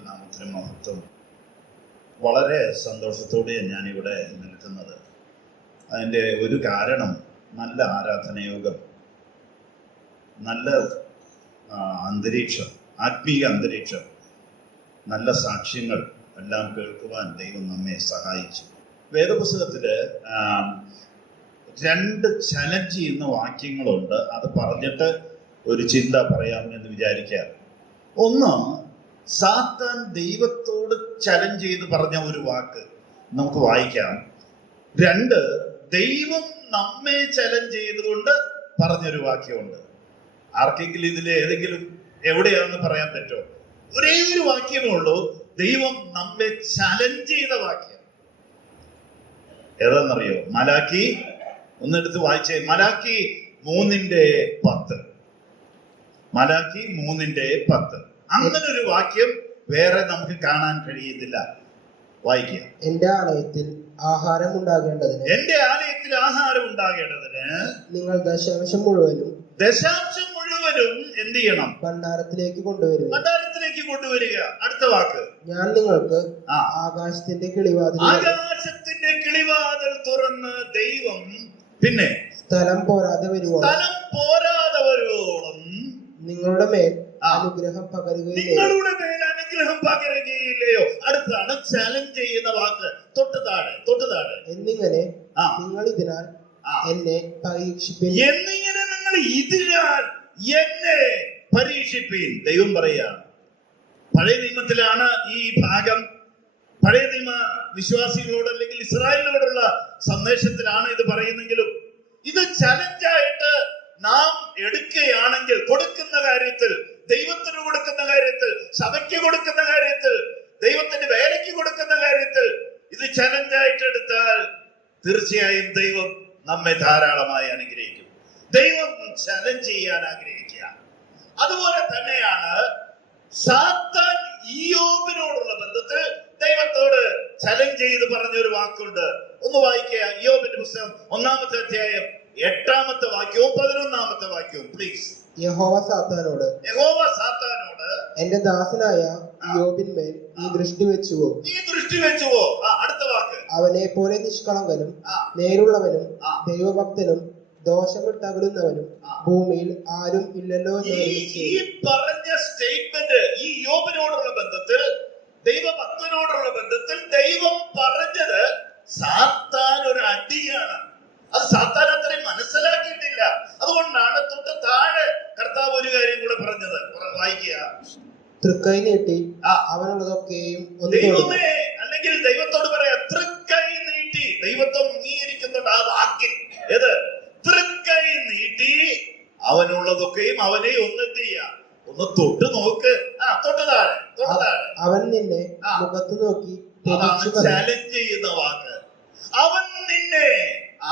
ദൈവനാമത്തിന് മഹത്വം. വളരെ സന്തോഷത്തോടെയാണ് ഞാനിവിടെ നിൽക്കുന്നത്. അതിൻ്റെ ഒരു കാരണം, നല്ല ആരാധനയോഗം, നല്ല അന്തരീക്ഷം, ആത്മീയ അന്തരീക്ഷം, നല്ല സാക്ഷ്യങ്ങൾ എല്ലാം കേൾക്കുവാൻ ദൈവം നമ്മെ സഹായിച്ചു. വേദപുസ്തകത്തിൽ 2 ചലഞ്ച് ചെയ്യുന്ന വാക്യങ്ങളുണ്ട്. അത് പറഞ്ഞിട്ട് ഒരു ചിന്ത പറയാമെന്ന് വിചാരിക്കുക. ഒന്ന്, സാത്താൻ ദൈവത്തോട് ചലഞ്ച് ചെയ്ത് പറഞ്ഞ ഒരു വാക്ക് നമുക്ക് വായിക്കാം. 2, ദൈവം നമ്മെ ചലഞ്ച് ചെയ്തുകൊണ്ട് പറഞ്ഞൊരു വാക്യമുണ്ട്. ആർക്കെങ്കിലും ഇതിൽ ഏതെങ്കിലും എവിടെയാണെന്ന് പറയാൻ പറ്റുമോ? ഒരേ ഒരു വാക്യമേ ഉള്ളൂ, ദൈവം നമ്മെ ചലഞ്ച് ചെയ്ത വാക്യം. ഏതാണെന്നറിയോ? മലാക്കി, ഒന്നെടുത്ത് വായിച്ചേ. മലാക്കി 3:10. മലാക്കി 3:10. അങ്ങനെ ഒരു വാക്യം വേറെ നമുക്ക് കാണാൻ കഴിയത്തില്ല. വായിക്കുക. എന്റെ ആലയത്തിൽ ആഹാരം ഉണ്ടാകേണ്ടതിന് നിങ്ങൾ ദശാംശം മുഴുവനും എന്ത് ചെയ്യണം? ഭണ്ഡാരത്തിലേക്ക് കൊണ്ടുവരിക. അടുത്ത വാക്ക്, ഞാൻ നിങ്ങൾക്ക് ആകാശത്തിന്റെ കിളിവാതിൽ തുറന്ന് ദൈവം പിന്നെ സ്ഥലം പോരാതെ വരുവോളം നിങ്ങളുടെ മേൽ അനുഗ്രഹം പകരുകയില്ലയോ? അടുത്താണ് ചലഞ്ച് ചെയ്യുന്ന വാക്ക്, തൊട്ട് താഴെ. എന്നിങ്ങനെ നിങ്ങൾ ഇതിനാൽ എന്നെ പരീക്ഷിപ്പിൻ. എന്നിങ്ങനെ നിങ്ങൾ ഇതിനാൽ എന്നെ പരീക്ഷിപ്പിൻ. ദൈവം പറയാ. പഴയ നിയമത്തിലാണ് ഈ ഭാഗം. പഴയ നിയമ വിശ്വാസികളോട് അല്ലെങ്കിൽ ഇസ്രായേലിനോടുള്ള സന്ദേശത്തിലാണ് ഇത് പറയുന്നെങ്കിലും ഇത് ചലഞ്ചായിട്ട് നാം എടുക്കുകയാണെങ്കിൽ, കൊടുക്കുന്ന കാര്യത്തിൽ, ദൈവത്തിന് കൊടുക്കുന്ന കാര്യത്തിൽ, സഭയ്ക്ക് കൊടുക്കുന്ന കാര്യത്തിൽ, ദൈവത്തിന്റെ വേലയ്ക്ക് കൊടുക്കുന്ന കാര്യത്തിൽ ഇത് ചലഞ്ചായിട്ട് എടുത്താൽ തീർച്ചയായും ദൈവം നമ്മെ ധാരാളമായി അനുഗ്രഹിക്കും. ദൈവം ചലഞ്ച് ചെയ്യാൻ ആഗ്രഹിക്കുക. അതുപോലെ തന്നെയാണ് സാത്താൻ ഇയ്യോബിനോടുള്ള ബന്ധത്തിൽ ദൈവത്തോട് ചലഞ്ച് ചെയ്ത് പറഞ്ഞൊരു വാക്കുണ്ട്. ഒന്ന് വായിക്കുക. ഇയ്യോബിന്റെ പുസ്തകം 1-ാമത്തെ അധ്യായം 8-ാമത്തെ വാക്യവും 11-ാമത്തെ വാക്യവും പ്ലീസ്. യഹോവ സാത്താനോട് എന്റെ ദാസനായ ഇയ്യോബിന്മേൽ നീ ദൃഷ്ടി വെച്ചുവോ? അടുത്ത വാക്ക്, അവനെ പോലെ നിഷ്കളങ്കനും നേരുള്ളവനും ദൈവഭക്തനും ദോഷമിട്ടകലുന്നവനും ഭൂമിയിൽ ആരും ഇല്ലല്ലോ. ഈ പറഞ്ഞ സ്റ്റേറ്റ്മെന്റ്, ഈ യോബിനോടുള്ള ബന്ധത്തിൽ, ദൈവഭക്തനോടുള്ള ബന്ധത്തിൽ ദൈവം പറഞ്ഞത് സാത്താൻ ഒരു അടിയാണ്. അത് സാത്താൻ അത്രയും മനസ്സിലാക്കിയിട്ടില്ല. അതുകൊണ്ടാണ് തൊട്ട് താഴെ കർത്താവ് ഒരു കാര്യം കൂടെ പറഞ്ഞത്. വായിക്കുക. തൃക്കൈ നീട്ടി അവനുള്ളതൊക്കെയും ദൈവമേ, അല്ലെങ്കിൽ ദൈവത്തോട് പറയാ, തൃക്കൈ നീട്ടി. ദൈവത്വം അംഗീകരിക്കുന്നുണ്ട് ആ വാക്കിൽ. ഏത്? തൃക്കൈ നീട്ടി അവനുള്ളതൊക്കെയും അവനെ ഒന്ന് ചെയ്യാം, ഒന്ന് തൊട്ട് നോക്ക്. തൊട്ട് താഴെ. അവൻ നിന്നെ മുഖത്ത് നോക്കി ചലഞ്ച് ചെയ്യുന്ന വാക്ക്. അവൻ നിന്നെ,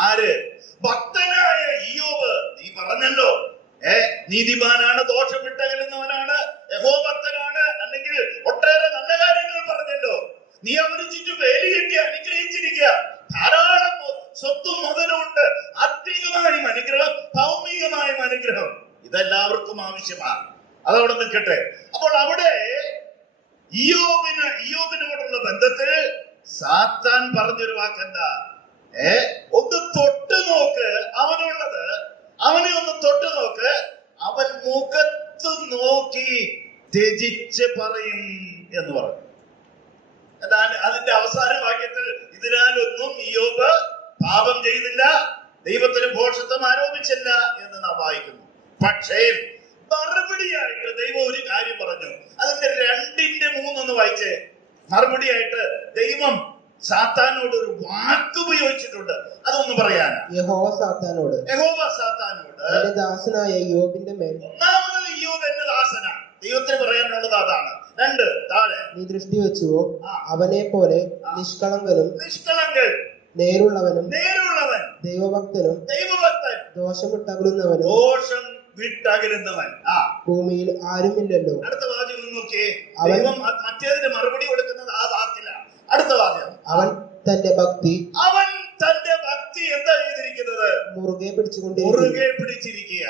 ആര്? ഭക്തനായ ഇയ്യോബ്. നീ പറഞ്ഞല്ലോ, നീതിമാനാണ്, ദോഷം വിട്ടകലുന്നവനാണ്, യഹോഭക്തനാണ്, അല്ലെങ്കിൽ ഒട്ടേറെ നല്ല കാര്യങ്ങൾ പറഞ്ഞല്ലോ. നീ അവന് ചുറ്റും വേലി കെട്ടി അനുഗ്രഹിച്ചിരിക്കുക. ധാരാളം സ്വത്തും മുതലുണ്ട്. ആത്മീയമായും അനുഗ്രഹം, ഭൗമികമായും അനുഗ്രഹം. ഇതെല്ലാവർക്കും ആവശ്യമാണ്. അതവിടെ നിൽക്കട്ടെ. അപ്പോൾ അവിടെ ഇയ്യോബിനോടുള്ള ബന്ധത്തിൽ സാത്താൻ പറഞ്ഞൊരു വാക്കെന്താ? ഒന്ന് തൊട്ട് നോക്ക്, അവനുള്ളത്, അവനെ ഒന്ന് തൊട്ട് നോക്ക്. അവൻ മുഖത്ത് നോക്കി ത്യജിച്ച് പറയും എന്ന് പറഞ്ഞു. അതിന്റെ അവസാന വാക്യത്തിൽ ഇതിനാലൊന്നും ഇയ്യോബ് പാപം ചെയ്തില്ല, ദൈവത്തിന് ഭോഷത്വം ആരോപിച്ചില്ല എന്ന് നാം വായിക്കുന്നു. പക്ഷേ മറുപടിയായിട്ട് ദൈവം ഒരു കാര്യം പറഞ്ഞു. അതിന്റെ 2:3 വായിച്ചേ. മറുപടിയായിട്ട് ദൈവം സാത്താനോട് ഒരു വാക്ക് ഉപയോഗിച്ചിട്ടുണ്ട്. അതൊന്ന് പറയാനാ. യഹോവ സാത്താനോട് എന്റെ ദാസനായ ഇയ്യോബിന്റെ മേൽ. ഒന്നാമത് ഇയ്യോബ് എന്റെ ദാസനാ. ദൈവത്തിന് പറയാനുള്ളത് അതാണ്. 2 താഴെ, നീ ദൃഷ്ടി വെച്ചുവോ? അവനെ പോലെ നിഷ്കളങ്കൻ നേരുള്ളവൻ ദൈവഭക്തൻ ദോഷമിട്ടകലുന്നവൻ ഭൂമിയിൽ ആരുമില്ലല്ലോ. അടുത്ത വാചകം നോക്കിയേ. മറ്റേതിന് മറുപടി കൊടുക്കുന്നത് ആ വാക്കിലാണ്. അടുത്ത വാചകം, അവൻ തന്റെ ഭക്തി എന്താ ചെയ്തിരിക്കുന്നത്? മുറുകെ പിടിച്ചിരിക്കുക.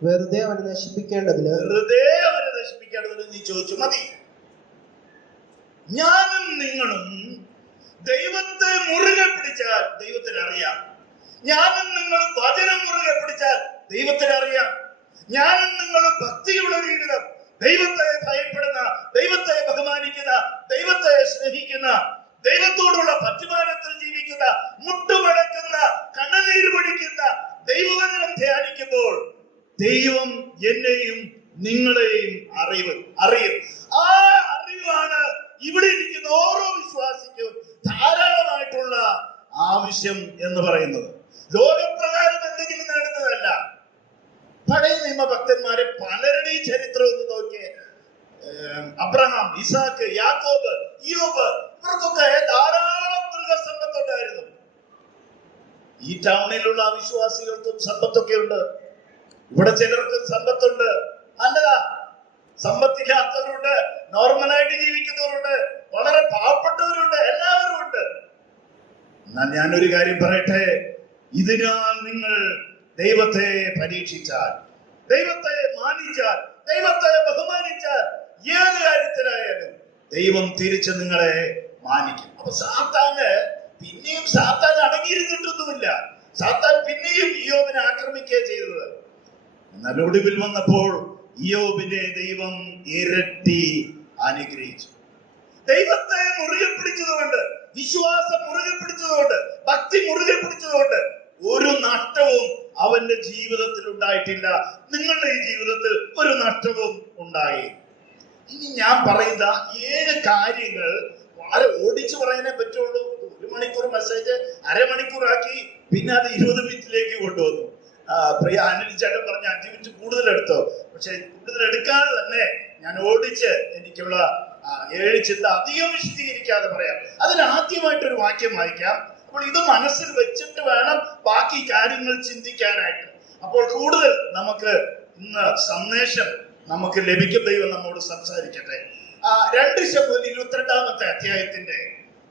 വെറുതെ അവനെ നശിപ്പിക്കേണ്ടതിന് നീ ചോദിച്ചു മതി. ഞാനും നിങ്ങളും ദൈവത്തെ മുറുകെ പിടിച്ചാൽ ദൈവത്തിന് അറിയാം. ഞാനും നിങ്ങളും വചനം മുറുകെ പിടിച്ചാൽ ദൈവത്തിന് അറിയാം. ഞാനും നിങ്ങളും ഭക്തിയുള്ള ജീവിതം, ദൈവത്തെ ഭയപ്പെടുന്ന, ദൈവത്തെ ബഹുമാനിക്കുന്ന, ദൈവത്തെ സ്നേഹിക്കുന്ന, ദൈവത്തോടുള്ള പറ്റുമാനത്തിൽ ജീവിക്കുന്ന, മുട്ടുമടക്കുന്ന, കണ്ണുനീര് പൊഴിക്കുന്ന, ദൈവവചനം ധ്യാനിക്കുമ്പോൾ ദൈവം എന്നെയും നിങ്ങളെയും അറിയും. ആ അറിവാണ് ഇവിടെ ഇരിക്കുന്ന ഓരോ വിശ്വാസിക്കും ധാരാളമായിട്ടുള്ള ആവശ്യം എന്ന് പറയുന്നത്. ലോകപ്രകാരം എന്തെങ്കിലും നേടുന്നതല്ല. പഴയ നിയമഭക്തന്മാരെ പലരുടെയും ചരിത്രം ഒന്ന് നോക്കിയേ. അബ്രഹാം, ഇസാക്ക്, യാക്കോബ്, ഇയ്യോബ്, ഇവർക്കൊക്കെ ധാരാളം മൃഗസമ്പത്തുണ്ടായിരുന്നു. ഈ ടൗണിലുള്ള വിശ്വാസികൾക്കും സമ്പത്തൊക്കെ ഉണ്ട്. ഇവിടെ ചിലർക്കും സമ്പത്തുണ്ട്, നല്ലതാ. സമ്പത്തില്ലാത്തവരുണ്ട്, നോർമലായിട്ട് ജീവിക്കുന്നവരുണ്ട്, വളരെ പാവപ്പെട്ടവരുണ്ട്, എല്ലാവരും ഉണ്ട്. എന്നാൽ ഞാനൊരു കാര്യം പറയട്ടെ, ഇതിനാൽ നിങ്ങൾ ദൈവത്തെ പരീക്ഷിച്ചാൽ, ദൈവത്തെ മാനിച്ചാൽ, ദൈവത്തെ ബഹുമാനിച്ചാൽ, ഏത് കാര്യത്തിലായാലും ദൈവം തിരിച്ച് നിങ്ങളെ മാനിക്കും. അപ്പൊ സാത്താൻ അടങ്ങിയിരുന്നിട്ടൊന്നുമില്ല. സാത്താൻ പിന്നെയും ഇയ്യോബിനെ ആക്രമിക്കുകയാണ് ചെയ്തത്. എന്നാൽ ഒടുവിൽ വന്നപ്പോൾ ഇയ്യോബിനെ ദൈവം ഇരട്ടി അനുഗ്രഹിച്ചു. ദൈവത്തെ മുറുകെ പിടിച്ചതുകൊണ്ട്, വിശ്വാസം മുറുകെ പിടിച്ചതുകൊണ്ട്, ഭക്തി മുറുകെ പിടിച്ചതുകൊണ്ട് ഒരു നഷ്ടവും അവന്റെ ജീവിതത്തിൽ ഉണ്ടായിട്ടില്ല. നിങ്ങളുടെ ഈ ജീവിതത്തിൽ ഒരു നഷ്ടവും ഉണ്ടായി. ഇനി ഞാൻ പറയുന്ന 7 കാര്യങ്ങൾ വളരെ ഓടിച്ചു പറയാനേ പറ്റുള്ളൂ. 1 മണിക്കൂർ മെസ്സേജ് അരമണിക്കൂറാക്കി, പിന്നെ അത് 20 മിനിറ്റിലേക്ക് കൊണ്ടുവന്നു. പ്രിയ ആന്റണി ചേട്ടൻ പറഞ്ഞ 5 മിനിറ്റ് കൂടുതൽ എടുത്തോ. പക്ഷെ കൂടുതൽ എടുക്കാതെ തന്നെ ഞാൻ ഓടിച്ച് എനിക്കുള്ള 7 ചിന്ത അധികം വിശദീകരിക്കാതെ പറയാം. അതിന് ആദ്യമായിട്ടൊരു വാക്യം വായിക്കാം. അപ്പോൾ ഇത് മനസ്സിൽ വെച്ചിട്ട് വേണം ബാക്കി കാര്യങ്ങൾ ചിന്തിക്കാനായിട്ട്. അപ്പോൾ കൂടുതൽ നമുക്ക് ഇന്ന് സന്ദേശം നമുക്ക് ലഭിക്കും. ദൈവം നമ്മോട് സംസാരിക്കട്ടെ. 2 ശമൂവേൽ 22-ാമത്തെ അധ്യായത്തിന്റെ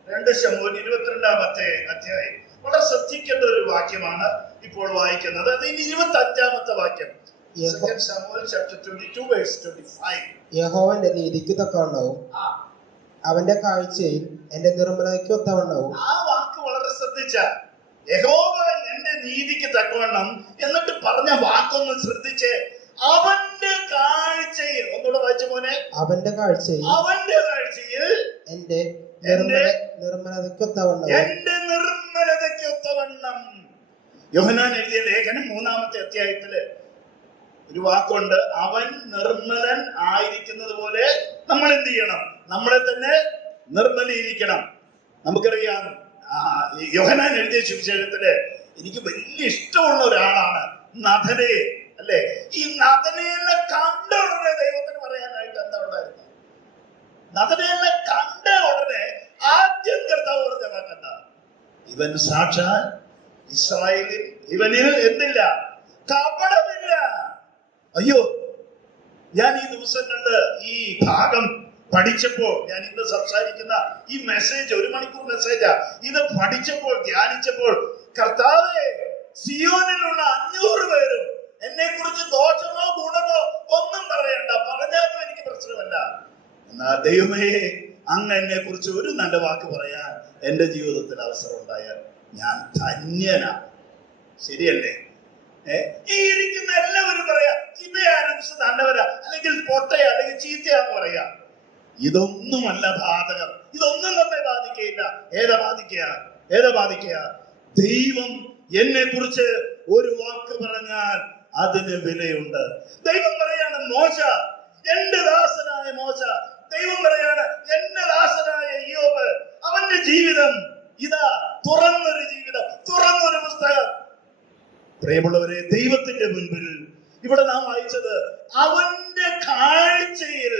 2 ശമൂവേൽ 22-ാമത്തെ അധ്യായം വളരെ ശ്രദ്ധിക്കേണ്ട ഒരു വാക്യമാണ് ഇപ്പോൾ വായിക്കുന്നത്. അതിന് 25-ാമത്തെ വാക്യം. യഹോവന്റെ നീതിക്ക് തക്കവണ്ണവും അവന്റെ കാഴ്ചയിൽ എന്റെ നിർമ്മലതയ്ക്ക് ഒത്തവണ്ണവും. ആ വാക്ക് വളരെ ശ്രദ്ധിച്ച, യഹോവ എന്റെ നീതിക്ക് തക്കവണ്ണം എന്നിട്ട് പറഞ്ഞ വാക്കൊന്ന് ശ്രദ്ധിച്ച്, അവന്റെ കാഴ്ചയിൽ, ഒന്നുകൂടെ വായിച്ച പോലെ, അവന്റെ കാഴ്ചയിൽ എന്റെ നിർമ്മലതയ്ക്കൊത്തവണ്ണം, എന്റെ നിർമ്മലതയ്ക്കൊത്തവണ്ണം. യോഹന്നാൻ എഴുതിയ ലേഖനം 3-ാമത്തെ അധ്യായത്തില് ഒരു വാക്കുണ്ട്, അവൻ നിർമ്മലൻ ആയിരിക്കുന്നത് പോലെ നമ്മൾ എന്ത് ചെയ്യണം? നമ്മളെ തന്നെ നിർമ്മലീകരിക്കണം. നമുക്കറിയാം, യോഹന്നാൻ എഴുതിയ സുവിശേഷത്തില് എനിക്ക് വലിയ ഇഷ്ടമുള്ള ഒരാളാണ് നഥനയേൽ, അല്ലെ? ഈ നഥനയേലിനെ കണ്ട ഉടനെ ദൈവത്തിന് പറയാനായിട്ട് എന്താ ഉണ്ടായിരുന്നു? നഥനയേലിനെ കണ്ട ഉടനെ ആദ്യം കർത്താവ് പറഞ്ഞ വാക്കെന്താ? ഇവൻ സാക്ഷാൽ ഇസ്രായേലിൽ, ഇവനിൽ എന്തില്ല? കപടമില്ല. അയ്യോ, ഞാൻ ഈ ദിവസങ്ങളിൽ ഈ ഭാഗം പഠിച്ചപ്പോൾ, ഞാൻ ഇന്ന് സംസാരിക്കുന്ന ഈ മെസ്സേജ് 1 മണിക്കൂർ മെസ്സേജാ, ഇത് പഠിച്ചപ്പോൾ, ധ്യാനിച്ചപ്പോൾ, കർത്താവേ, സിയോനിലുള്ള 500 പേരും എന്നെ കുറിച്ച് ദോഷമോ ഗുണമോ ഒന്നും പറയണ്ട, പറഞ്ഞാലും എനിക്ക് പ്രശ്നമല്ല. എന്നാൽ ദൈവമേ, അങ്ങ് എന്നെ കുറിച്ച് ഒരു നല്ല വാക്ക് പറയാൻ എന്റെ ജീവിതത്തിൽ അവസരം ഉണ്ടായാൽ ഞാൻ ധന്യനാണ്. ശരിയല്ലേ? ഈ ഇരിക്കുന്ന എല്ലാവരും പറയാ ഇവയാരും നല്ലവരാ, അല്ലെങ്കിൽ പൊട്ടയാ, അല്ലെങ്കിൽ ചീത്തയാന്ന് പറയാ. ഇതൊന്നുമല്ല ബാധകം. ഇതൊന്നും നമ്മെ ബാധിക്കയില്ല. ഏതാ ബാധിക്കുക? ദൈവം എന്നെ കുറിച്ച് ഒരു വാക്ക് പറഞ്ഞാൽ അതിന് വിലയുണ്ട്. ദൈവം പറയാണ്, മോശ, എന്റെ ദാസനായ മോശ. ദൈവം പറയാണ്, എന്റെ ദാസനായ ഇയ്യോബ്, അവന്റെ ജീവിതം ഇതാ തുറന്നൊരു ജീവിതം, തുറന്നൊരു പുസ്തകം. പ്രിയമുള്ളവരെ, ദൈവത്തിന്റെ മുൻപിൽ ഇവിടെ നാം വായിച്ചത്, അവന്റെ കാഴ്ചയിൽ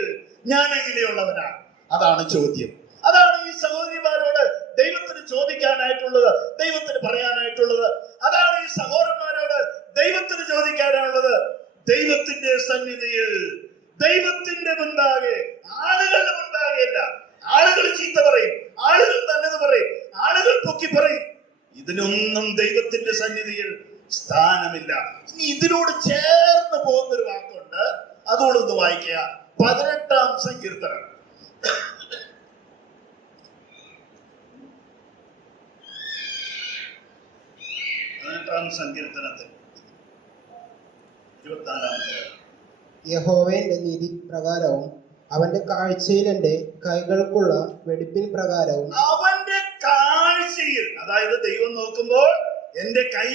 ഞാൻ എങ്ങനെയുള്ളവനാണ്. അതാണ് ചോദ്യം. അതാണ് ഈ സഹോദരിമാരോട് ദൈവത്തിന് ചോദിക്കാനായിട്ടുള്ളത്, ദൈവത്തിന് പറയാനായിട്ടുള്ളത്. അതാണ് ഈ സഹോദരന്മാരോട് ദൈവത്തിന് ചോദിക്കാനുള്ളത്. ദൈവത്തിന്റെ സന്നിധിയിൽ, ദൈവത്തിന്റെ മുൻപാകെ, ആളുകളുടെ മുൻപാകെയല്ല. ആളുകൾ ചീത്ത പറയും, ആളുകൾ നല്ലത് പറയും, ആളുകൾ പൊക്കി പറയും. ഇതിനൊന്നും ദൈവത്തിന്റെ സന്നിധിയിൽ സ്ഥാനമില്ല. ഇനി ഇതിനോട് ചേർന്ന് പോകുന്നൊരു വാക്കുണ്ട്, അതുകൊണ്ടൊന്ന് വായിക്കുക. 18-ാം സങ്കീർത്തനം 24-ാം സങ്കീർത്തനത്തിൽ 24-ാമത്തെ യഹോവേ എന്റെ നീതി പ്രകാരവും അവന്റെ കാഴ്ചയിൽ എന്റെ കൈകൾക്കുള്ള വെടിപ്പിൻ പ്രകാരവും. അവന്റെ കാഴ്ചയിൽ, അതായത് ദൈവം നോക്കുമ്പോൾ എന്റെ കൈ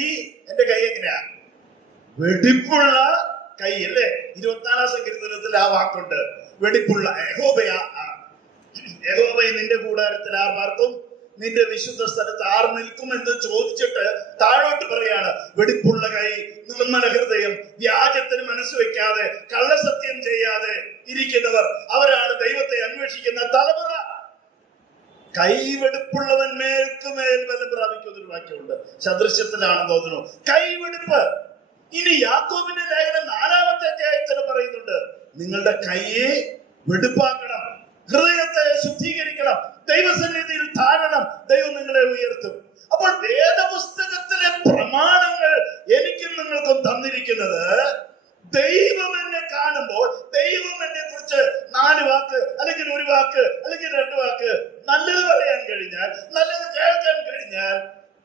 എങ്ങനെയാ? വെടിപ്പുള്ള കൈ അല്ലേ? 24-ാം സങ്കീർത്തനത്തിൽ ആ വാക്കുണ്ട്, വെടിപ്പുള്ള. യഹോവേ നിന്റെ കൂടാരത്തിൽ ആർ പാർക്കും, നിന്റെ വിശുദ്ധ സ്ഥലത്ത് ആർ നിൽക്കും എന്ന് ചോദിച്ചിട്ട് താഴോട്ട് പറയാണ്, വെടിപ്പുള്ള കൈ, നിർമ്മല ഹൃദയം, വ്യാജത്തിന് മനസ്സ് വെക്കാതെ കള്ളസത്യം ചെയ്യാതെ ഇരിക്കുന്നവർ, അവരാണ് ദൈവത്തെ അന്വേഷിക്കുന്ന തലമുറ. കൈവെടുപ്പുള്ളവൻ മേൽക്കുമേൽ ബലം പ്രാപിക്കുന്നൊരു വാക്യമുണ്ട്, സദൃശ്യത്തിലാണെന്ന് തോന്നുന്നു. കൈവെടുപ്പ്. ഇനി യാക്കോബിന്റെ ലേഖനം 4-ാമത്തെ അധ്യായത്തിൽ പറയുന്നുണ്ട്, നിങ്ങളുടെ കൈയെ വെടുപ്പാക്കണം, ഹൃദയത്തെ ശുദ്ധീകരിക്കണം, ദൈവസന്നിധിയിൽ താഴണം, ദൈവം നിങ്ങളെ ഉയർത്തും. അപ്പോൾ വേദപുസ്തകത്തിലെ പ്രമാണങ്ങൾ എനിക്കും നിങ്ങൾക്കും തന്നിരിക്കുന്നത്, ദൈവം എന്നെ കാണുമ്പോൾ, ദൈവം എന്നെ കുറിച്ച് 4 വാക്ക് അല്ലെങ്കിൽ 1 വാക്ക് അല്ലെങ്കിൽ 2 വാക്ക് നല്ലത് പറയാൻ കഴിഞ്ഞാൽ, നല്ലത് കേൾക്കാൻ കഴിഞ്ഞാൽ,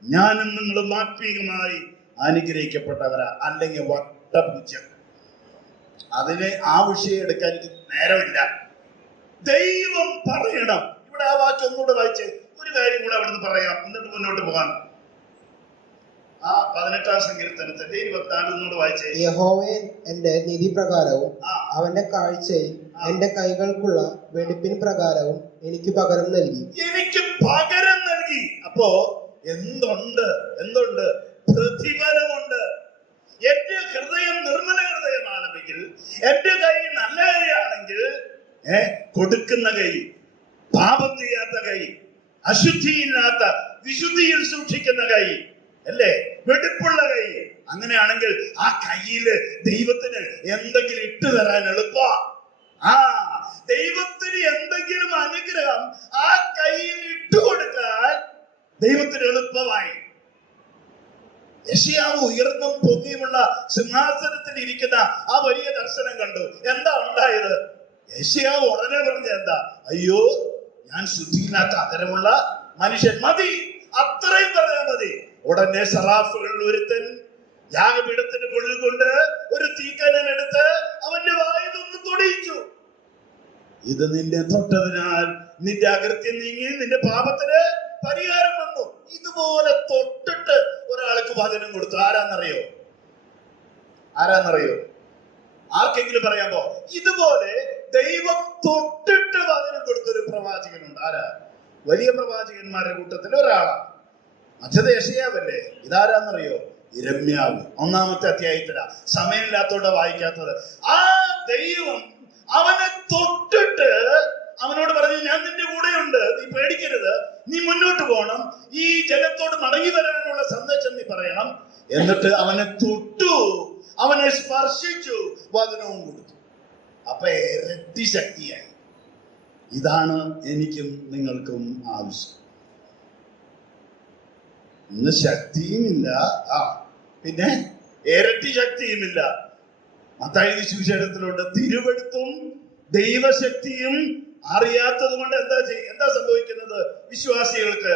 ഞാനും നിങ്ങളും ആത്മീകമായി അനുഗ്രഹിക്കപ്പെട്ടവരാ. അല്ലെങ്കിൽ വട്ടപൂജ്യം. അതിനെ ആ വിഷയം എടുക്കാൻ എനിക്ക് നേരമില്ല. ദൈവം പറയണം. ഇവിടെ ആ വാക്യം ഒന്നുകൂടെ വായിച്ച് ഒരു കാര്യം കൂടെ അവിടുന്ന് പറയാം, എന്നിട്ട് മുന്നോട്ട് പോകാൻ. ആ 18-ാം സങ്കീർത്തനത്തിന്റെ 24 ഒന്നുകൂടെ വായിച്ചേ. യഹോവേ എന്റെ നീതി പ്രകാരവും അവന്റെ കാഴ്ചയിൽ എന്റെ കൈകൾക്കുള്ള വെടിപ്പിൻ പ്രകാരവും എനിക്ക് പകരം നൽകി. എനിക്ക് പകരം നൽകി. അപ്പോ എന്തുണ്ട്? പ്രതിഫലമുണ്ട്. എന്റെ ഹൃദയം നിർമ്മല ഹൃദയമാണെങ്കിൽ, എന്റെ കൈ നല്ല കൈയാണെങ്കിൽ, കൊടുക്കുന്ന കൈ, പാപം ചെയ്യാത്ത കൈ, അശുദ്ധിയില്ലാത്ത വിശുദ്ധിയിൽ സൂക്ഷിക്കുന്ന കൈ അല്ലേ, വെടിപ്പുള്ള കൈ. അങ്ങനെയാണെങ്കിൽ ആ കയ്യില് ദൈവത്തിന് എന്തെങ്കിലും ഇട്ടു തരാൻ എളുപ്പ. ദൈവത്തിന് എന്തെങ്കിലും അനുഗ്രഹം ആ കയ്യിൽ ഇട്ടുകൊടുക്കാൻ ദൈവത്തിന് എളുപ്പമായി. യെശയ്യാവ് ഉയർന്നും പൊങ്ങിയുമുള്ള സിംഹാസനത്തിൽ ഇരിക്കുന്ന ആ വലിയ ദർശനം കണ്ടു. എന്താ ഉണ്ടായത്? യെശയ്യാവ് ഉടനെ പറഞ്ഞ എന്താ? അയ്യോ, ഞാൻ ശുദ്ധിയില്ലാത്ത അതരമുള്ള മനുഷ്യൻ. മതി, അത്രയും പറഞ്ഞാൽ മതി. ഉടനെ സറാഫുകളിൽ ഒരുത്തൻ യാഗപീഠത്തിന് മുകളിൽ കൊണ്ട് ഒരു തീക്കനൽ എടുത്ത് അവന്റെ വായിൽ നിന്ന് തൊടിയിച്ചു. ഇത് നിന്നെ തൊട്ടതിനാൽ നിന്റെ അകൃത്യം നീങ്ങി, നിന്റെ പാപത്തിന് പരിഹാരം വന്നു. ഇതുപോലെ തൊട്ടിട്ട് ഒരാൾക്ക് വചനം കൊടുത്തു. ആരാന്നറിയോ? ആർക്കെങ്കിലും പറയാമോ? ഇതുപോലെ ദൈവം തൊട്ടിട്ട് വചനം കൊടുത്തൊരു പ്രവാചകനുണ്ട്. ആരാ? വലിയ പ്രവാചകന്മാരുടെ കൂട്ടത്തിൽ ഒരാളാണ്. മറ്റത് യെശയ്യാവല്ലേ. ഇതാരാന്നറിയോ? യിരെമ്യാവ്. 1-ാമത്തെ അധ്യായത്തിലാ. സമയമില്ലാത്തോടെ വായിക്കാത്തത്. ആ ദൈവം അവനെ തൊട്ടിട്ട് അവനോട് പറഞ്ഞു, ഞാൻ നിന്റെ കൂടെയുണ്ട്, നീ പേടിക്കരുത്, നീ മുന്നോട്ട് പോകണം, ഈ ജനത്തോട് മടങ്ങി വരാനുള്ള സന്ദേശം നീ പറയണം. എന്നിട്ട് അവനെ തൊട്ടു, അവനെ സ്പർശിച്ചു, വചനവും കൊടുത്തു. അപ്പൊ ഇരട്ടി ശക്തിയായി. ഇതാണ് എനിക്കും നിങ്ങൾക്കും ആവശ്യം. ഇന്ന് ശക്തിയുമില്ല, പിന്നെ ഇരട്ടി ശക്തിയുമില്ല. മത്തായി സുവിശേഷത്തിലുണ്ട്, തിരുവെടുത്തും ദൈവശക്തിയും അറിയാത്തത് കൊണ്ട് എന്താ സംഭവിക്കുന്നത്? വിശ്വാസികൾക്ക്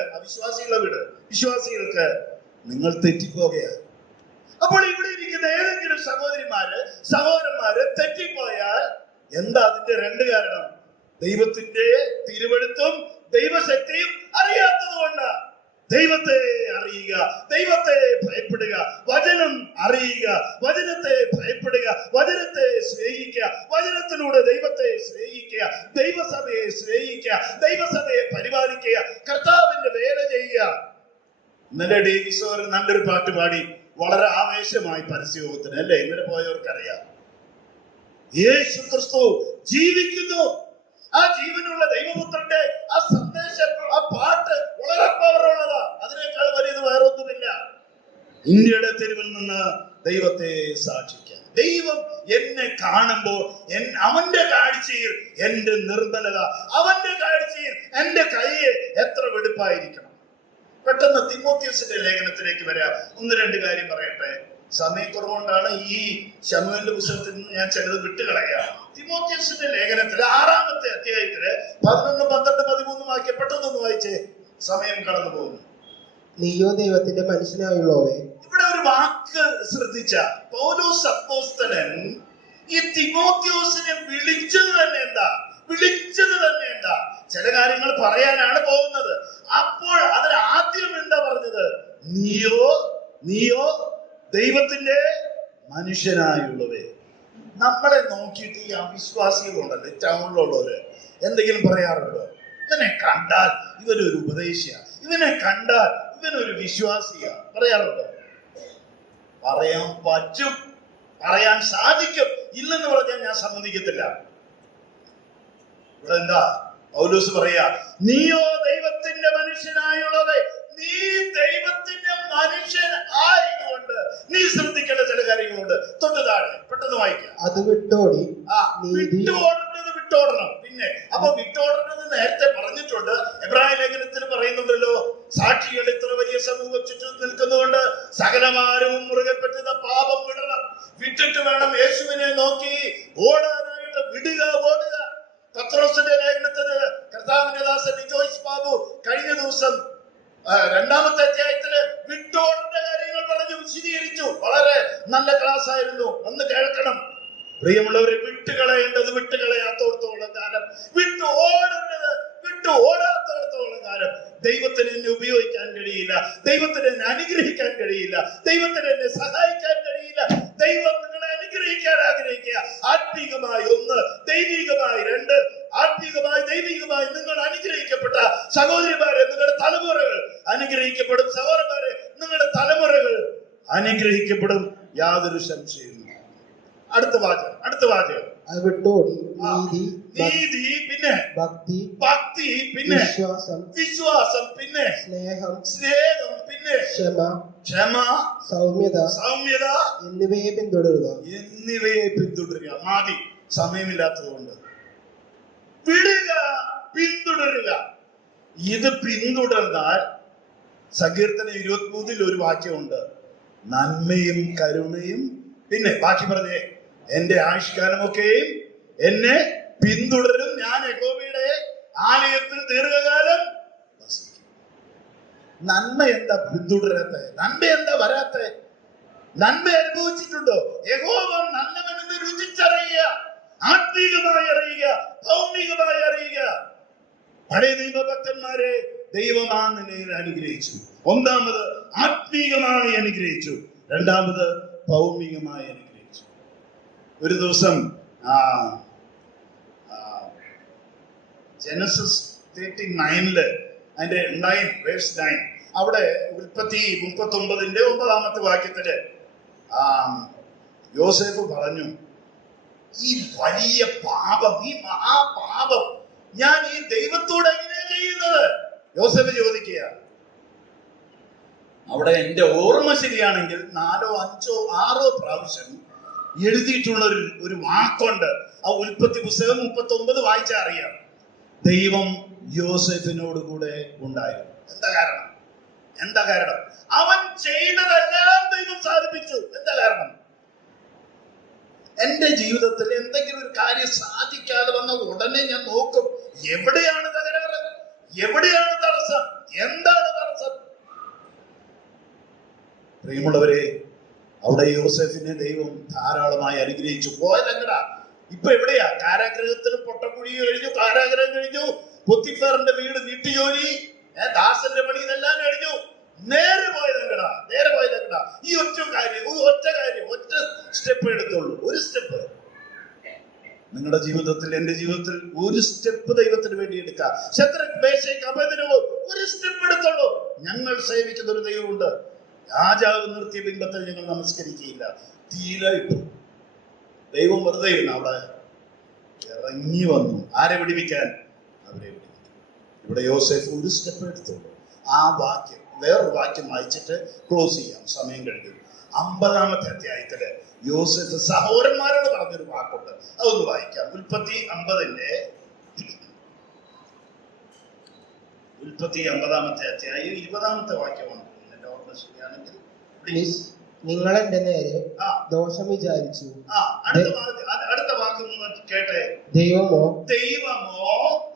നിങ്ങൾ തെറ്റിപ്പോവുകയാണ്. അപ്പോൾ ഇവിടെ ഇരിക്കുന്ന ഏതെങ്കിലും സഹോദരന്മാര് തെറ്റിപ്പോയാൽ എന്താ അതിന്റെ 2 കാരണം? ദൈവത്തിന്റെ തിരുവെടുത്തും ദൈവശക്തിയും അറിയാത്തത് കൊണ്ട്. ദൈവത്തെ അറിയുക, ദൈവത്തെ ഭയപ്പെടുക, വചനം അറിയുക, വചനത്തെ ഭയപ്പെടുക, വചനത്തെ സ്നേഹിക്കുക, വചനത്തിലൂടെ ദൈവത്തെ സ്നേഹിക്കുക, ദൈവസഭയെ സ്നേഹിക്കുക, ദൈവസഭയെ പരിപാലിക്കുക, കർത്താവിന്റെ വേല ചെയ്യുക. ഇന്നലെ ഡേവിസ് ഒരു നല്ലൊരു പാട്ട് പാടി, വളരെ ആവേശമായി പരസ്യയോഗത്തിന് അല്ലേ? ഇന്നലെ പോയവർക്കറിയാം. യേശു ക്രിസ്തു ജീവിക്കുന്നു. ആ ജീവനുള്ള ദൈവപുത്രന്റെ ആ സന്ദേശം, ആ പാട്ട് വളരെ പവറുള്ളതാ. അതിനേക്കാൾ വലിയത് വേറൊന്നുമില്ല. ഇന്ത്യയുടെ തെരുവിൽ നിന്ന് ദൈവത്തെ സാക്ഷിക്കാം. ദൈവം എന്നെ കാണുമ്പോൾ അവന്റെ കാഴ്ചയിൽ എന്റെ നിർമ്മലത, അവന്റെ കാഴ്ചയിൽ എന്റെ കൈയെ എത്ര വെടുപ്പായിരിക്കണം. പെട്ടെന്ന് തിമോത്തിയോസിന്റെ ലേഖനത്തിലേക്ക് വരാം. 1-2 കാര്യം പറയട്ടെ. സമയക്കുറവുകൊണ്ടാണ് ഈ ശമൂവേലിന്റെ പുസ്തകത്തിൽ നിന്ന് ഞാൻ ചിലത് വിട്ടുകളയുക. തിമോത്തിയോസിന്റെ ലേഖനത്തില് 6-ാമത്തെ അധ്യായത്തില് 11, 12, 13 വാക്യം പെട്ടെന്നൊന്ന് വായിച്ചേ, സമയം കടന്നു പോകുന്നു. നീയോ ദൈവത്തിന്റെ മനുഷ്യനായുള്ളവേ. ഇവിടെ ഒരു വാക്ക് ശ്രദ്ധിച്ച പൗലോസ് അപ്പോസ്തലൻ ഈ തിമോത്തിയോസിനെ വിളിച്ചത് തന്നെ എന്താ ചില കാര്യങ്ങൾ പറയാനാണ് പോകുന്നത്. അപ്പോൾ അതിന് ആദ്യം എന്താ പറഞ്ഞത്? നീയോ ദൈവത്തിന്റെ മനുഷ്യനായുള്ളവേ. നമ്മളെ നോക്കിയിട്ട് ഈ അവിശ്വാസികളുണ്ടല്ലോ, ടൗണിലുള്ളവര് എന്തെങ്കിലും പറയാറുണ്ടോ? ഇവനെ കണ്ടാൽ ഇവനൊരു ഉപദേശിയ, ഇവനെ കണ്ടാൽ ഇവനൊരു വിശ്വാസിയ പറയാറുണ്ടോ? പറയാൻ പറ്റും, പറയാൻ സാധിക്കും. ഇല്ലെന്ന് പറഞ്ഞാൽ ഞാൻ സമ്മതിക്കത്തില്ല. ഇവിടെ എന്താ പൗലോസ് പറയാ? നീയോ ദൈവത്തിന്റെ മനുഷ്യനായുള്ളവേ. നീ ദൈവത്തിന്റെ മനുഷ്യൻ ആയതുകൊണ്ട് നീ ശ്രദ്ധിക്കേണ്ട ചില കാര്യങ്ങളുണ്ട്. തൊട്ട് താഴെ പെട്ടെന്ന് വായിക്കാം. അത് വിട്ടോടി വിട്ടോടണം. പിന്നെ അപ്പൊ വിട്ടോടണത് നേരത്തെ പറഞ്ഞിട്ടുണ്ട്. എബ്രായ ലേഖനത്തിൽ പറയുന്നുണ്ടല്ലോ, സാക്ഷികൾ ഇത്ര വലിയ സമൂഹം ചുറ്റും നിൽക്കുന്നുകൊണ്ട് സകലമാരവും മുറുകെ പറ്റുന്ന പാപം വിടണം. വിട്ടിട്ട് വേണം യേശുവിനെ നോക്കി ഓടാനായിട്ട്. ഓടുക. പത്രോസിന്റെ ലേഖനത്തിന് കർത്താവിന്റെ ദാസൻ ജോയ്സ് ബാബു കഴിഞ്ഞ ദിവസം 2-ാമത്തെ അധ്യായത്തില് വിട്ടോടേണ്ട കാര്യങ്ങൾ പറഞ്ഞു വിശദീകരിച്ചു. വളരെ നല്ല ക്ലാസ് ആയിരുന്നു, ഒന്ന് കേൾക്കണം. പ്രിയമുള്ളവരെ, വിട്ടുകളയാത്തോടത്തോളം കാലം, ഓടാത്തോടത്തോളം കാലം ദൈവത്തിന് എന്നെ ഉപയോഗിക്കാൻ കഴിയില്ല, ദൈവത്തിന് എന്നെ അനുഗ്രഹിക്കാൻ കഴിയില്ല, ദൈവത്തിന് എന്നെ സഹായിക്കാൻ കഴിയില്ല. ദൈവം നിങ്ങളെ അനുഗ്രഹിക്കാൻ ആഗ്രഹിക്കുക. ആത്മീകമായി 1, ദൈവികമായി 2. ആത്മീകമായി ദൈവികമായി നിങ്ങൾ അനുഗ്രഹിക്കപ്പെട്ട സഹോദരിമാരെ, നിങ്ങളുടെ തലമുറകൾ അനുഗ്രഹിക്കപ്പെടും. സഹോദരന്മാരെ, നിങ്ങളുടെ തലമുറകൾ അനുഗ്രഹിക്കപ്പെടും, യാതൊരു സംശയവും. അടുത്ത വാചകം അത് വിട്ടോടി നീതി, പിന്നെ ഭക്തി, പിന്നെ വിശ്വാസം, പിന്നെ സ്നേഹം, പിന്നെ ക്ഷമ, സൗമ്യത എന്നിവയെ പിന്തുടരുക. മതി, സമയമില്ലാത്തതുകൊണ്ട്. വിടുക, പിന്തുടരുക. ഇത് പിന്തുടർന്നാൽ സങ്കീർത്തനം 23 ഒരു വാക്യമുണ്ട്, നന്മയും കരുണയും, പിന്നെ ബാക്കി പറഞ്ഞേ, എന്റെ ആയുഷ്കാലമൊക്കെയും എന്നെ പിന്തുടരും, ഞാൻ യഹോവയുടെ ആലയത്തിൽ ദീർഘകാലം വസിക്കും. നന്മ എന്താ പിന്തുടരാത്ത? നന്മ എന്താ വരാത്ത? നന്മ അനുഭവിച്ചിട്ടുണ്ടോ? യഹോവ നല്ലവനെന്ന് രുചിച്ചറിയുക, ആത്മീകമായി അറിയുക, ഭൗമികമായി അറിയുക. പഴയ നിയമഭക്തന്മാരെ ദൈവമാണെന്നെ അനുഗ്രഹിച്ചു. ഒന്നാമത് ആത്മീകമായി അനുഗ്രഹിച്ചു, രണ്ടാമത് ഭൗമികമായി അനുഗ്രഹിച്ചു. ഒരു ദിവസം ജനസിസ് 39 അതിന്റെ 9 അവിടെ ഉൽപ്പത്തി 39 9-ാമത്തെ വാക്യത്തില് യോസേഫ് പറഞ്ഞു, ഈ വലിയ പാപം, ഈ മഹാപാപം ഞാൻ ഈ ദൈവത്തോട് എങ്ങനെയാ ചെയ്യുന്നത്? യോസേഫ് ചോദിക്കുക. അവിടെ എന്റെ ഓർമ്മ ശരിയാണെങ്കിൽ 4, 5, 6 പ്രാവശ്യം എഴുതിയിട്ടുള്ള ഒരു വാക്കുണ്ട്. ആ ഉൽപ്പത്തി പുസ്തകം 39 വായിച്ചാൽ അറിയാം. ദൈവം യോസേഫിനോട് കൂടെ ഉണ്ടായിരുന്നു. എന്താ കാരണം? അവൻ ചെയ്തതെല്ലാം ദൈവം സാധിപ്പിച്ചു. എന്താ കാരണം? എന്റെ ജീവിതത്തിൽ എന്തെങ്കിലും ഒരു കാര്യം സാധിക്കാതെ വന്ന ഉടനെ ഞാൻ നോക്കും, എവിടെയാണ് തകരാറ്, എവിടെയാണ് തടസ്സം, എന്താണ് തടസ്സം? പ്രിയമുള്ളവരെ, അവിടെ യോസേഫിനെ ദൈവം ധാരാളമായി അനുഗ്രഹിച്ചു. പോയതെങ്ങടാ? ഇപ്പൊ എവിടെയാ? കാരാഗ്രഹത്തിന് പൊട്ടക്കുഴി കഴിഞ്ഞു, കാരാഗ്രഹം കഴിഞ്ഞു, പൊത്തിഫറിന്റെ വീട് വീട്ടുജോലി, ദാസന്റെ പണി, ഇതെല്ലാം കഴിഞ്ഞു. നേരെ പോയതെങ്ങടാ? ഈ ഒറ്റ സ്റ്റെപ്പ് എടുത്തുള്ളൂ. ഒരു സ്റ്റെപ്പ് നിങ്ങളുടെ ജീവിതത്തിൽ, എന്റെ ജീവിതത്തിൽ ഒരു സ്റ്റെപ്പ് ദൈവത്തിന് വേണ്ടി എടുക്കുക. ശദ്രക്, മേശക്, അബേദ്നെഗോ ഒരു സ്റ്റെപ്പ് എടുത്തുള്ളൂ. ഞങ്ങൾ സേവിക്കുന്ന ഒരു ദൈവമുണ്ട്. രാജാവ് നിർത്തിയ ബിംബത്തിൽ ഞങ്ങൾ നമസ്കരിക്കുകയില്ല. തീയിലിട്ടു. ദൈവം വെറുതെ ഇരുന്നു, അവിടെ ഇറങ്ങി വന്നു. ആരെ വിടിവിക്കാൻ? അവരെ വിടിവിക്കാൻ. ഇവിടെ യോസേഫ് ഒരു സ്റ്റെപ്പ് എടുത്തുള്ളൂ. ആ വാക്യം, വേറൊരു വാക്യം വായിച്ചിട്ട് ക്ലോസ് ചെയ്യാം, സമയം കഴിഞ്ഞു. 50-ാമത്തെ അധ്യായത്തില് യോസേഫ് സഹോദരന്മാരോട് പറഞ്ഞൊരു വാക്കുണ്ട്, അതൊന്ന് വായിക്കാം. ഉൽപ്പത്തി 50-ാമത്തെ അധ്യായം 20-ാമത്തെ വാക്യമാണ്. നിങ്ങൾ എന്റെ നേരെ ദോഷം വിചാരിച്ചു. അടുത്ത വാക്ക് കേട്ടെ. ദൈവമോ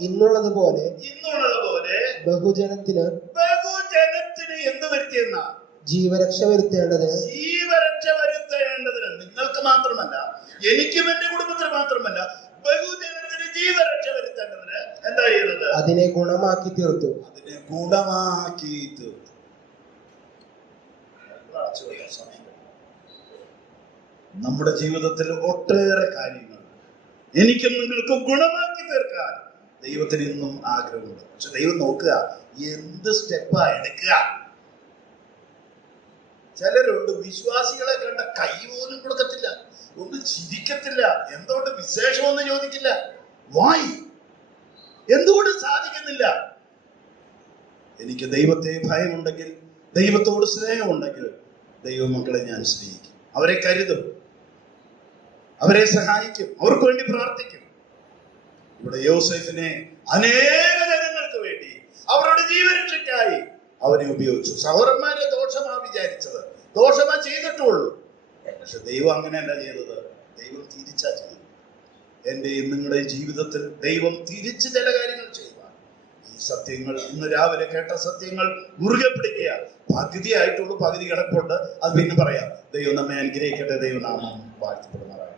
ഇന്നുള്ളതുപോലെ ബഹുജനത്തിന് എന്ത് വരുത്തിയെന്ന? ജീവരക്ഷ വരുത്തേണ്ടത് എനിക്കും എന്റെ കുടുംബത്തിന് മാത്രമല്ല ബഹുജനത്തിന് ജീവരക്ഷ വരുത്തേണ്ടതിന് എന്താ ചെയ്തത്? അതിനെ ഗുണമാക്കി തീർത്തു. അതിനെ ഗുണമാക്കി തീർത്തു. നമ്മുടെ ജീവിതത്തിൽ ഒട്ടേറെ കാര്യങ്ങൾ എനിക്കും നിങ്ങൾക്കും ഗുണമാക്കി തീർക്കാൻ ദൈവത്തിന് ഇന്നും ആഗ്രഹമുണ്ട്. പക്ഷെ ദൈവം നോക്കുക എന്ത് സ്റ്റെപ്പാ എടുക്കുക. ചിലരുണ്ട് വിശ്വാസികളെ കണ്ട കൈ പോലും കൊടുക്കത്തില്ല, ഒന്നും ചിരിക്കത്തില്ല, എന്തുകൊണ്ട് വിശേഷമൊന്നും ചോദിക്കില്ല. വായി എന്തുകൊണ്ട് സാധിക്കുന്നില്ല? എനിക്ക് ദൈവത്തെ ഭയമുണ്ടെങ്കിൽ, ദൈവത്തോട് സ്നേഹമുണ്ടെങ്കിൽ ദൈവമക്കളെ ഞാൻ സ്നേഹിക്കും, അവരെ കരുതും, അവരെ സഹായിക്കും, അവർക്ക് വേണ്ടി പ്രാർത്ഥിക്കും. ഇവിടെ യോസേഫിനെ അനേക ജനങ്ങൾക്ക് വേണ്ടി അവരുടെ ജീവരക്ഷയ്ക്കായി അവനെ ഉപയോഗിച്ചു. സഹോദരന്മാരെ ദോഷമാ വിചാരിച്ചത്, ദോഷമാ ചെയ്തിട്ടുള്ളൂ. പക്ഷെ ദൈവം അങ്ങനെയല്ല ചെയ്തത്, ദൈവം തിരിച്ചാ ചെയ്തത്. എന്റെയും നിങ്ങളുടെയും ജീവിതത്തിൽ ദൈവം തിരിച്ച് ചില കാര്യങ്ങൾ ചെയ്യുവാൻ ഈ സത്യങ്ങൾ, ഇന്ന് രാവിലെ കേട്ട സത്യങ്ങൾ മുറുകെ പിടിക്കുക. പകുതിയായിട്ടുള്ളൂ, പകുതി കിടപ്പുണ്ട്, അത് പിന്നെ പറയാം. ദൈവം നമ്മെ അനുഗ്രഹിക്കട്ടെ. ദൈവനാമം വാഴ്ത്തപ്പെടുമാറാകട്ടെ.